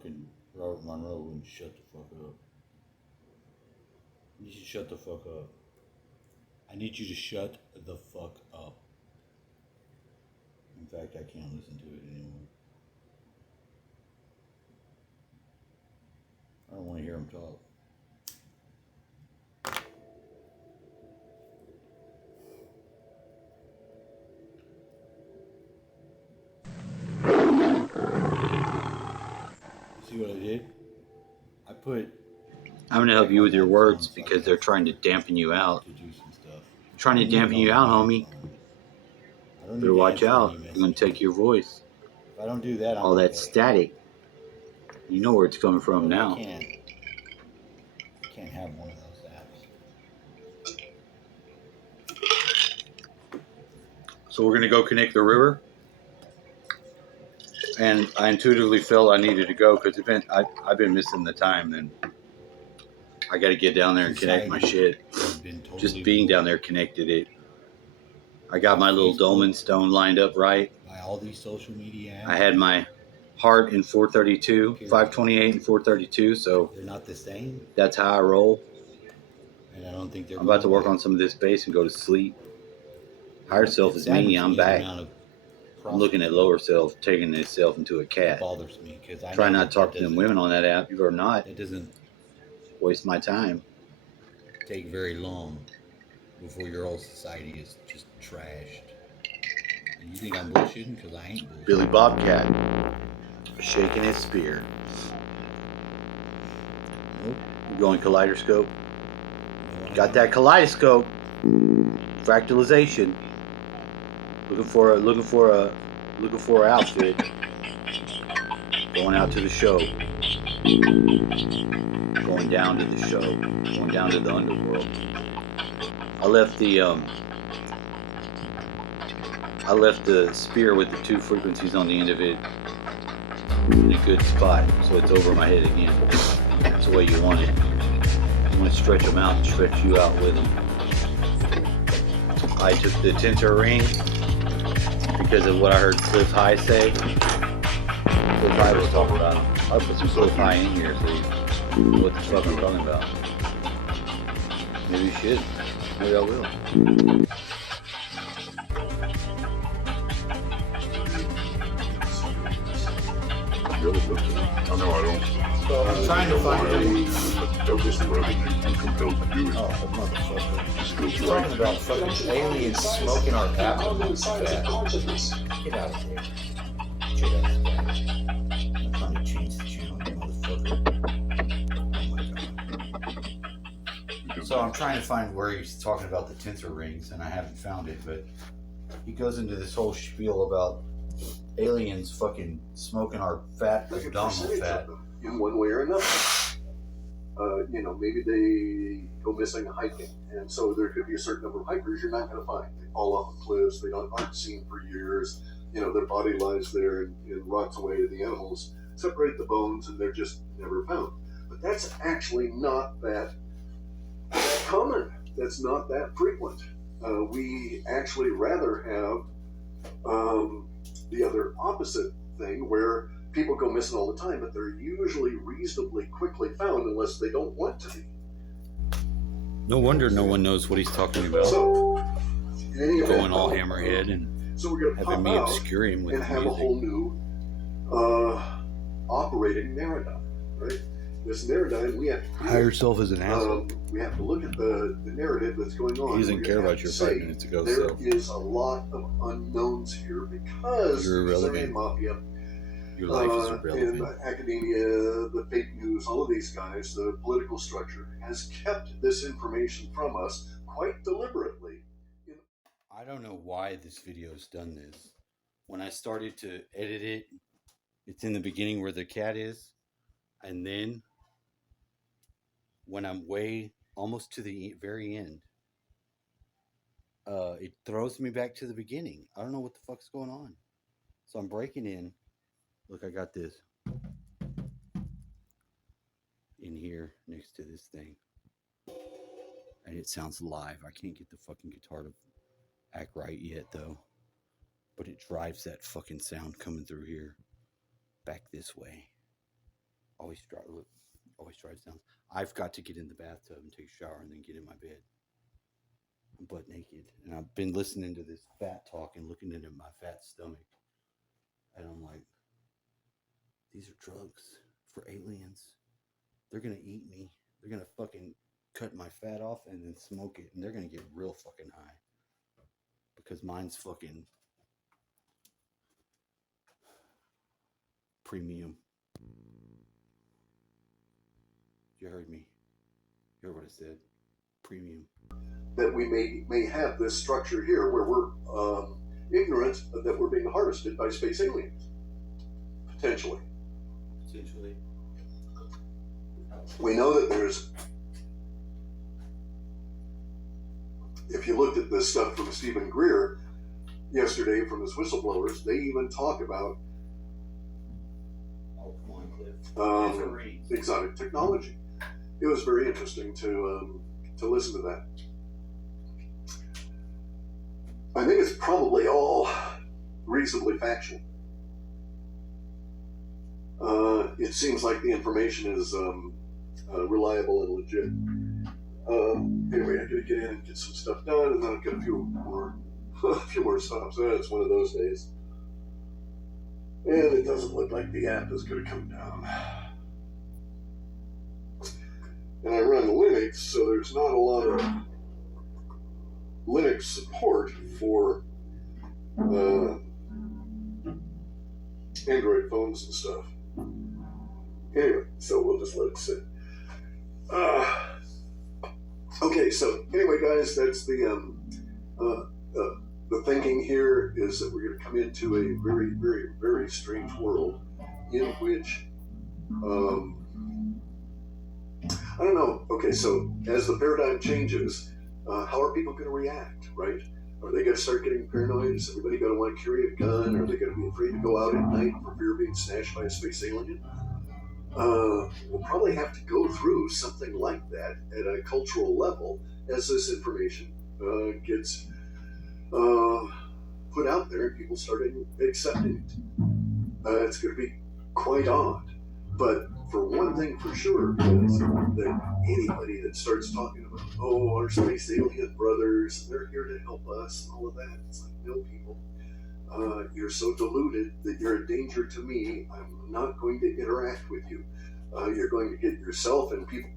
fucking Robert Monroe wouldn't shut the fuck up. You should shut the fuck up. I need you to shut the fuck up. In fact, I can't listen to it anymore. I don't want to hear him talk. See what I did? I'm going to help you with your words because they're trying to dampen you out. Trying to dampen you out, homie. Better watch out. They're going to take your voice. If I don't do that, all that static. You know where it's coming from now. I can't have one of those apps. So we're going to go connect the river. And I intuitively felt I needed to go because I've been missing the time. And I got to get down there and connect my shit. Just being down there connected it. I got my little dolmen stone lined up right. By all these social media apps. I had my heart in 432, 528 and 432. So they're not the same. That's how I roll. And I don't think they're. I'm about to work on some of this bass and go to sleep. Higher self is me. I'm back. I'm looking at lower self, taking itself into a cat. It bothers me because I try not to talk to them women on that app. You are not. It doesn't waste my time. Take very long before your whole society is just trashed. And you think I'm bullshitting? Because I ain't bullshitting. Billy Bobcat shaking his spear. Nope. You going kaleidoscope? Got that kaleidoscope. Fractalization. Looking for an outfit. Going out to the show. Going down to the show. Going down to the underworld. I left the spear with the 2 frequencies on the end of it in a good spot, so it's over my head again. That's the way you want it. You want to stretch them out and stretch you out with them. I took the tensor ring because of what I heard Cliff High say. Cliff High was talking about it. I put some Cliff High in here so you know what the fuck I'm talking about. Maybe you should. Maybe I will. I know I don't. So I'm trying to find a way. He's talking about fucking aliens smoking our cattle. Get out of here. Get out of here. I'm trying to change the channel, you motherfucker. Oh my god. So I'm trying to find where he's talking about the tensor rings, and I haven't found it, but he goes into this whole spiel about aliens fucking smoking our fat, abdominal fat. In one way or another. Maybe they go missing hiking, and so there could be a certain number of hikers you're not going to find. They fall off the cliffs, they aren't seen for years, their body lies there and rots away to the animals, separate the bones, and they're just never found. But that's actually not that common. That's not that frequent. We actually rather have the other opposite thing where people go missing all the time, but they're usually reasonably quickly found unless they don't want to be. No wonder no one knows what he's talking about. So, going all hammerhead and having me obscure him with and have music. A whole new operating paradigm, right? This paradigm, we have to hire yourself as an asshole. We have to look at the narrative that's going on. He doesn't care about your 5 minutes ago. There is a lot of unknowns here because you're irrelevant. Mafia. Your life is irrelevant. In academia, the fake news, all of these guys, the political structure has kept this information from us quite deliberately. I don't know why this video's done this. When I started to edit it, it's in the beginning where the cat is, and then when I'm way almost to the very end, it throws me back to the beginning. I don't know what the fuck's going on. So I'm breaking in. Look, I got this in here next to this thing. And it sounds live. I can't get the fucking guitar to act right yet, though. But it drives that fucking sound coming through here back this way. Always drives down. I've got to get in the bathtub and take a shower and then get in my bed. I'm butt naked. And I've been listening to this fat talk and looking into my fat stomach. And I'm like, these are drugs for aliens. They're going to eat me. They're going to fucking cut my fat off and then smoke it. And they're going to get real fucking high. Because mine's fucking premium. You heard me. You heard what I said. Premium. That we may have this structure here where we're ignorant that we're being harvested by space aliens. Potentially. We know that there's, if you looked at this stuff from Stephen Greer yesterday from his whistleblowers, they even talk about exotic technology. It was very interesting to listen to that. I think it's probably all reasonably factual. It seems like the information is reliable and legit. Anyway, I gotta get in and get some stuff done, and then I've got a few more stops. It's one of those days. And it doesn't look like the app is going to come down. And I run Linux, so there's not a lot of Linux support for Android phones and stuff. Anyway, so we'll just let it sit. Okay, so anyway, guys, that's the thinking here is that we're going to come into a very, very, very strange world in which, I don't know. Okay, so as the paradigm changes, how are people going to react, right? Are they going to start getting paranoid? Is everybody going to want to carry a gun? Are they going to be afraid to go out at night for fear of being snatched by a space alien? We'll probably have to go through something like that at a cultural level as this information gets put out there and people start accepting it. It's going to be quite odd. But for one thing for sure is that anybody that starts talking about, oh, our space alien brothers, they're here to help us and all of that, it's like, no, people. You're so deluded that you're a danger to me. I'm not going to interact with you. You're going to get yourself and people.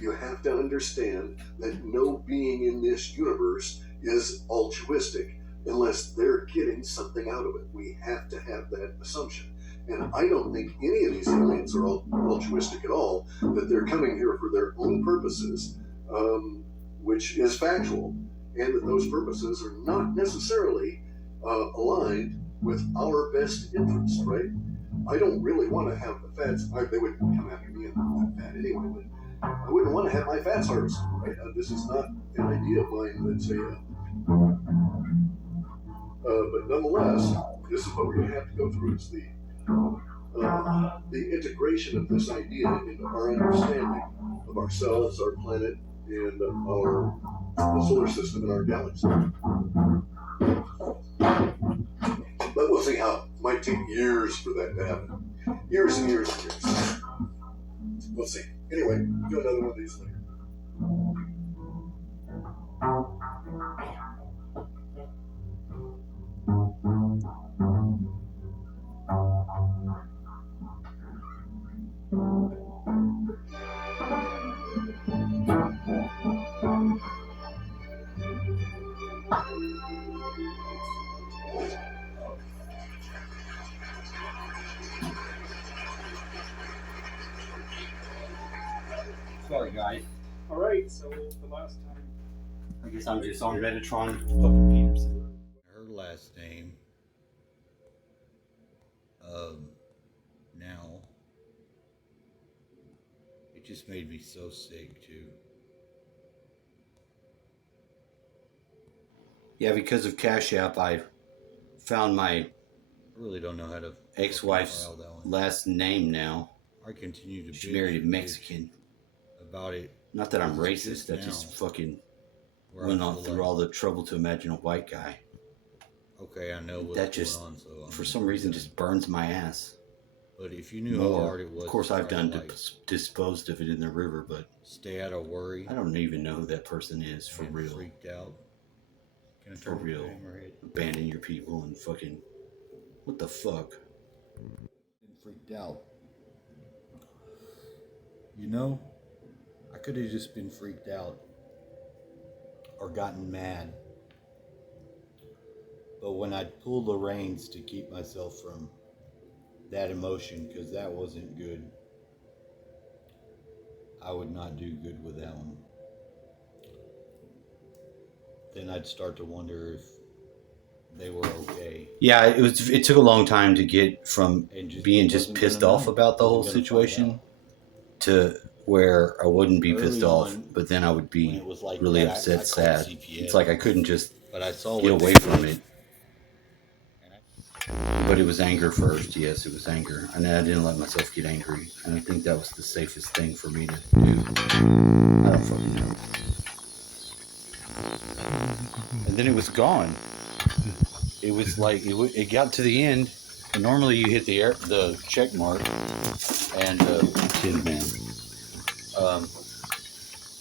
You have to understand that no being in this universe is altruistic unless they're getting something out of it. We have to have that assumption. And I don't think any of these aliens are altruistic at all, that they're coming here for their own purposes, which is factual, and that those purposes are not necessarily aligned with our best interest, right? I don't really want to have the fats. They wouldn't come after me and I'm fat anyway, but I wouldn't want to have my fats harvested, right? This is not an idea of mine that's but nonetheless, this is what we're going to have to go through, is the integration of this idea into our understanding of ourselves, our planet, and the solar system and our galaxy. But we'll see how. It might take years for that to happen. Years and years and years. We'll see. Anyway, we'll do another one of these later. Sorry, guys. All right, so the last time. I guess I'm just on Metatron fucking Peterson. Her last name, now, it just made me so sick too. Yeah, because of Cash App, I found my I really don't know how to ex-wife's file that one. last name now. I continue to She bitch married a and bitch Mexican. about it. Not that I'm It's racist, I just now fucking where I went feel on through like, all the trouble to imagine a white guy. okay, I know what's That just, going on, so for some reason, just burns my ass. But if you knew how more. hard it was, Of course, to I've try done to, like, disposed of it in the river, but stay out of worry. I don't even know who that person is for and real. Freaked out. Can I For turn the real. camera head? Abandon your people and fucking. What the fuck? Been freaked out. You know, I could have just been freaked out or gotten mad. But when I pulled the reins to keep myself from that emotion, because that wasn't good, I would not do good with that one. Then I'd start to wonder if they were okay. Yeah, it took a long time to get from And being just pissed off about the whole situation to where I wouldn't be pissed off, but then I would be really upset, sad. It's like I couldn't just get away from it. But it was anger first. Yes, it was anger. And I didn't let myself get angry. And I think that was the safest thing for me to do. I don't fucking know. And then it was gone. It was like, it got to the end. And normally you hit the check mark and tin man.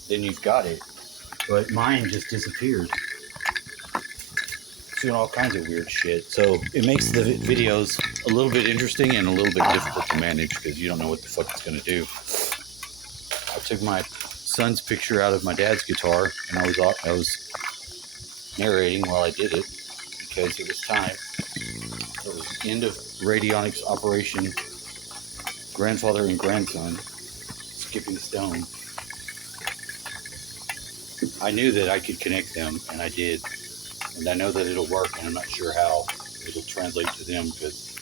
Then you've got it. But mine just disappeared. Doing all kinds of weird shit. So it makes the videos a little bit interesting and a little bit difficult to manage because you don't know what the fuck it's going to do. I took my son's picture out of my dad's guitar and I was narrating while I did it because it was time. It was the end of radionics operation grandfather and grandson skipping stone. I knew that I could connect them and I did. And I know that it'll work, and I'm not sure how it'll translate to them because,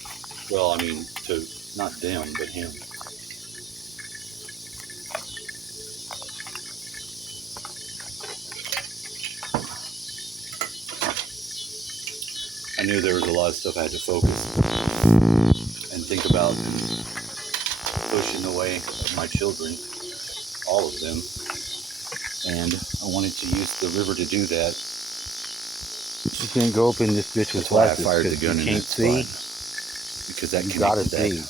well, I mean, to not them, but him. I knew there was a lot of stuff I had to focus and think about and push in the way of my children, all of them. And I wanted to use the river to do that. You can't go up in this bitch with That's why I glasses fired the 'cause gun you in can't that see. spot. Because that You gotta connected that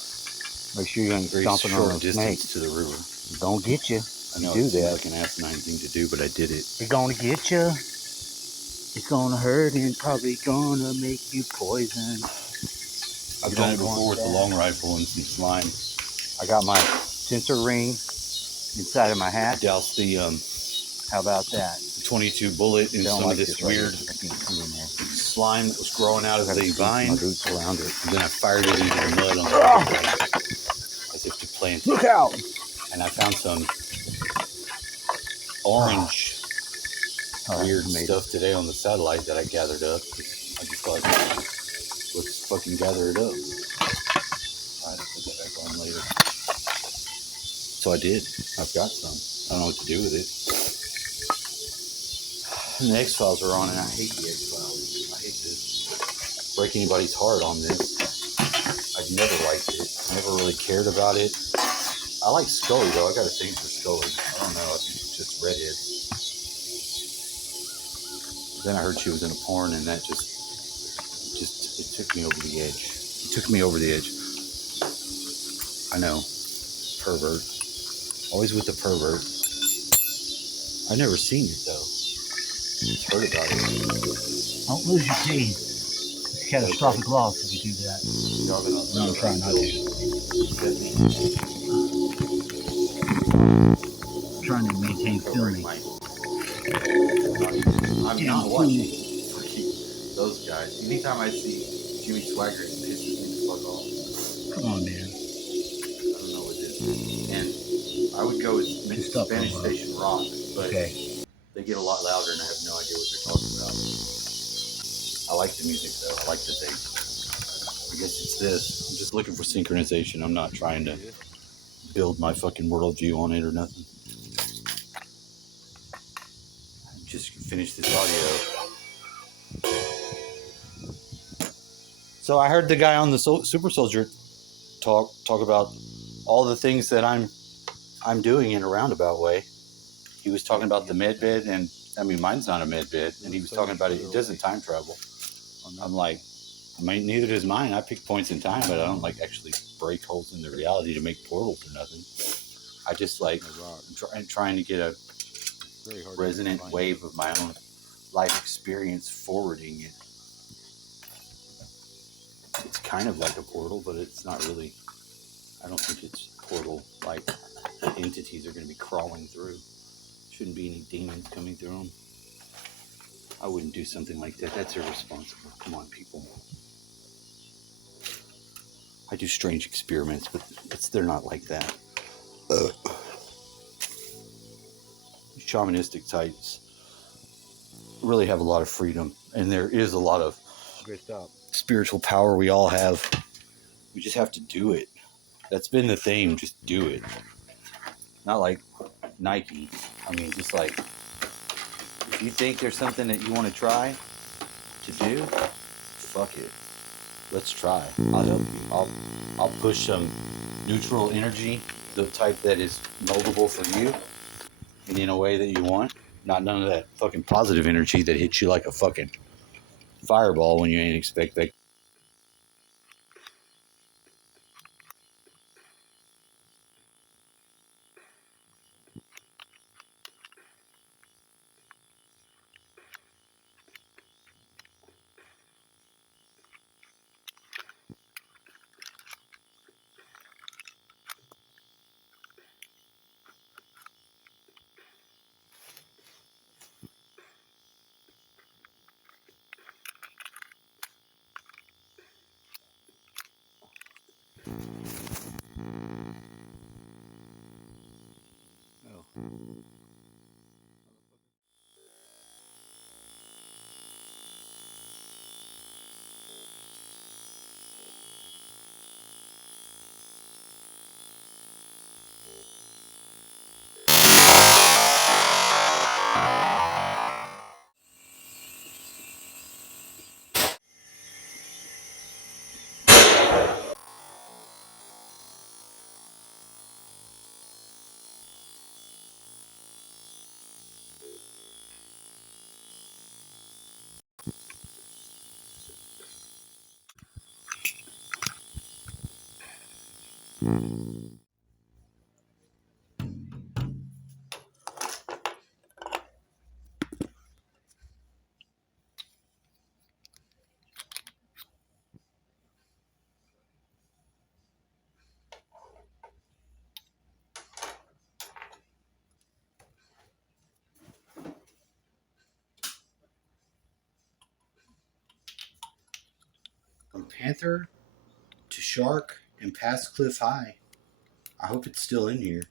see. Make sure you ain't very stomping on short a distance snake. to the river. Don't get you. I know Do it seems that. like an asinine thing to do, but I did it. It's gonna get you. It's gonna hurt and probably gonna make you poison. I've done it before with the long rifle and some slime. I got my sensor ring inside of my I hat. doused the How about that? 22 bullet in They don't some like of this right weird here. I can't see in there. slime that was growing out of I gotta the squeeze my vine, boots around it. and then I fired it into the mud on the other side as if to plant Look it. out! And I found some orange weird stuff today on the satellite that I gathered up. I just thought, let's fucking gather it up. I had to put that back on later. So I did. I've got some. I don't know what to do with it. And the X-Files are on, and I hate the X-Files. I hate to break anybody's heart on this. I've never liked it. Never really cared about it. I like Scully, though. I got a thing for Scully. I don't know. I think it's just redheads. Then I heard she was in a porn, and that just it took me over the edge. It took me over the edge. I know. Pervert. Always with the pervert. I've never seen it, though. Just heard about it. Don't lose your teeth. It's catastrophic loss if you do that. No, try not to. I'm trying to maintain filming. I'm not watching those guys. Anytime I see Jimmy Swagger, it pisses me the fuck off. Come on, man. I don't know what it is. And I would go with Spanish Station Rock, but they get a lot louder and I have no idea what they're talking about. I like the music though. I like that they, I guess it's this. I'm just looking for synchronization. I'm not trying to build my fucking worldview on it or nothing. Just finish this audio. So I heard the guy on the Super Soldier talk about all the things that I'm doing in a roundabout way. He was talking about the med bed, and I mean mine's not a med bed, and he was talking about it doesn't time travel. I'm like, I mean, neither does mine. I pick points in time, but I don't like actually break holes in the reality to make portals or nothing. I just like trying to get a resonant wave of my own life experience forwarding it. It's kind of like a portal, but it's not really. I don't think it's portal like entities are going to be crawling through. Shouldn't be any demons coming through them. I wouldn't do something like that. That's irresponsible. Come on, people. I do strange experiments, but they're not like that. Shamanistic types really have a lot of freedom, and there is a lot of spiritual power we all have. We just have to do it. That's been the theme. Just do it. Not like Nike. I mean, just like if you think there's something that you want to try to do, fuck it. Let's try. I'll help you. I'll push some neutral energy, the type that is moldable for you, and in a way that you want. Not none of that fucking positive energy that hits you like a fucking fireball when you ain't expect that. From Panther to Shark and past Cliff High. I hope it's still in here.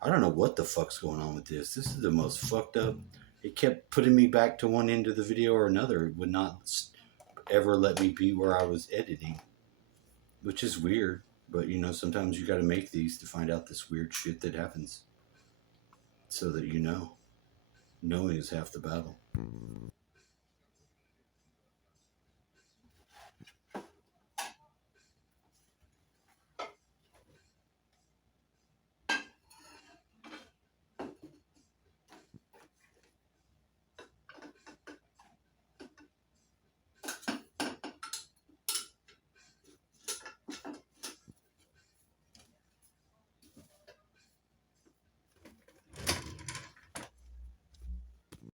I don't know what the fuck's going on with this. This is the most fucked up. It kept putting me back to one end of the video or another. It would not ever let me be where I was editing, which is weird. But you know, sometimes you got to make these to find out this weird shit that happens, so that you know. Knowing is half the battle.